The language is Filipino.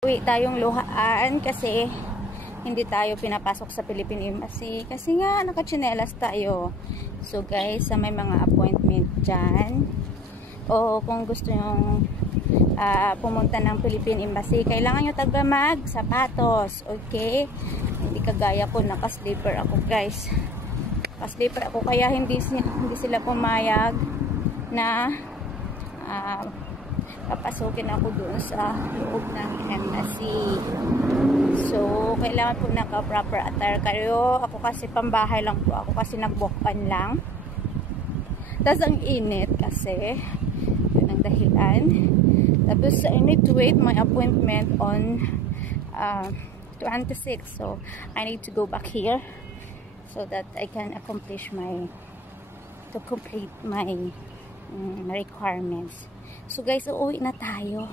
Uwi tayong luhaan kasi hindi tayo pinapasok sa Philippine Embassy kasi nga nakachinelas tayo. So guys, sa may mga appointment dyan o kung gusto nyong pumunta ng Philippine Embassy, kailangan nyo taga mag sapatos, okay? Hindi kagaya ko, naka-slipper ako guys. Naka-slipper ako kaya hindi sila pumayag na papasukin ako doon sa loob ng embassy. So, kailangan po naka-proper attire kayo. Ako kasi pambahay lang po. Ako kasi nag-walk-on lang. Tapos ang init kasi. Yun ang dahilan. Tapos, I need to wait my appointment on 26. So, I need to go back here so that I can complete my requirements. So guys, uuwi na tayo.